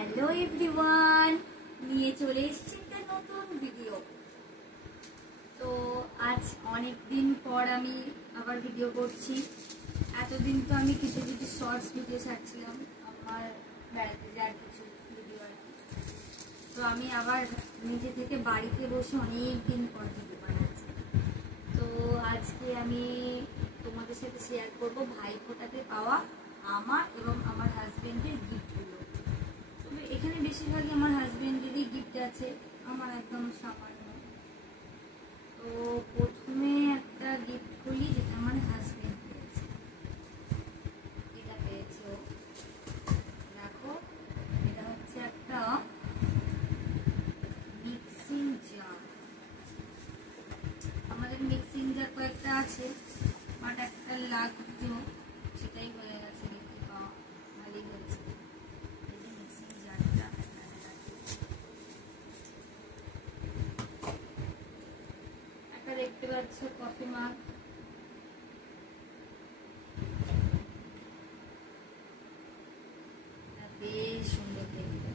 Hello everyone, নিয়ে চলে এসেছি একটা নতুন ভিডিও। তো আজ অনেক দিন পর আমি আবার ভিডিও করছি। এতদিন তো আমি কিছু কিছু শর্টস ভিডিও ছাড়ছিলাম, আমার বেড়াতে যাওয়ার কিছু ভিডিও আর কি। তো আমি আবার নিজে থেকে বাড়িতে বসে অনেক দিন পর ভিডিও বানাচ্ছি। তো আজকে আমি তোমাদের সাথে শেয়ার করব ভাইফোঁটাতে পাওয়া আমার এবং আমার হাজবেন্ডের গিফটগুলো। তবে এখানে বেশিরভাগই আমার হাজবেন্ডেরই গিফট আছে, আমার একদম সামান্য। তো প্রথমে একটা গিফট করি যেটা আমার হাজবেন্ড পেয়েছে। এটা পেয়েছে ও, দেখো এটা হচ্ছে একটা মিক্সিং জার। আমাদের মিক্সিং জার কয়েকটা আছে, বাট একটা লাগতো, সেটাই হয়ে গেছে, দেখতে পাওয়া ভালোই হয়েছে। মিক্সিং জারটা একটা দেখতে পাচ্ছ কফি মাগ, বেশ সুন্দর দেখতে।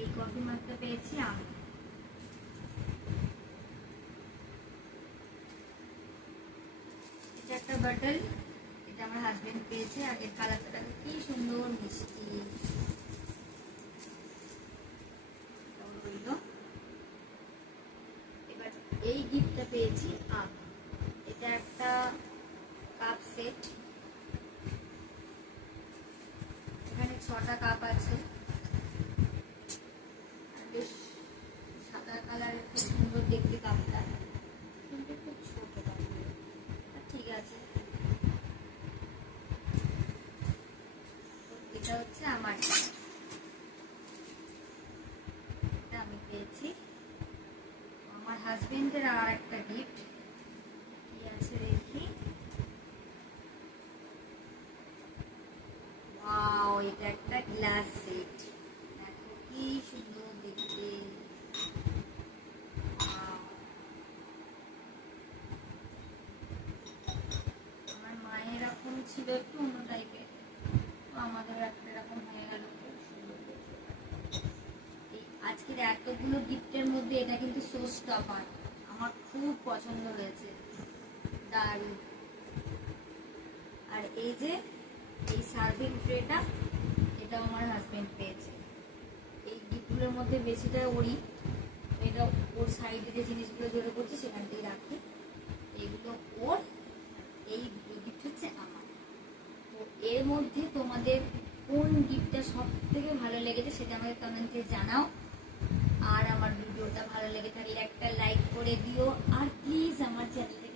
এই কফি মাগটা পেয়েছি আমি। এটা একটা বাটল, এটা আমার হাজবেন্ড পেয়েছে। আগের কালারটা কি সুন্দর মিষ্টি। এবার এই গিফটটা পেয়েছি আমি। এটা একটা কাপ সেট, এখানে 6টা কাপ আছে, বেশ সাদা কালারের, খুব সুন্দর দেখতে কাপটা, কিন্তু খুব ছোট কাপ, ঠিক আছে। এটা হচ্ছে আমার, এটা আমি পেয়েছি। আমার হাজবেন্ডের আর একটা গিফট কি আছে দেখি। ওয়াও, এটা একটা গ্লাস সেট, দেখো কি সুন্দর দেখতে। আমার মায়ের এরকম ছিল একটু অন্য টাইপের, তো আমাদের একটা এরকম হয়ে গেল। আজকের এতগুলো গিফটের মধ্যে এটা কিন্তু শো স্টপার, আমার খুব পছন্দ হয়েছে, দারুণ। আর এই যে এই সার্ভিং ট্রেটা, এটা আমার হাজবেন্ড পেয়েছে। এই গিফটগুলোর মধ্যে বেশিটা ওরই, এটা ওর সাইডে যে জিনিসগুলো জড়ো করছে সেখানটাই রাখি, এগুলো ওর, এই গিফট হচ্ছে আমার। তো এর মধ্যে তোমাদের কোন গিফটটা সব থেকে ভালো লেগেছে সেটা আমাকে কমেন্টে জানাও। আর আমার ভিডিওটা ভালো লেগে থাকলে একটা লাইক করে দিও, আর প্লিজ আমার চ্যানেলটাকে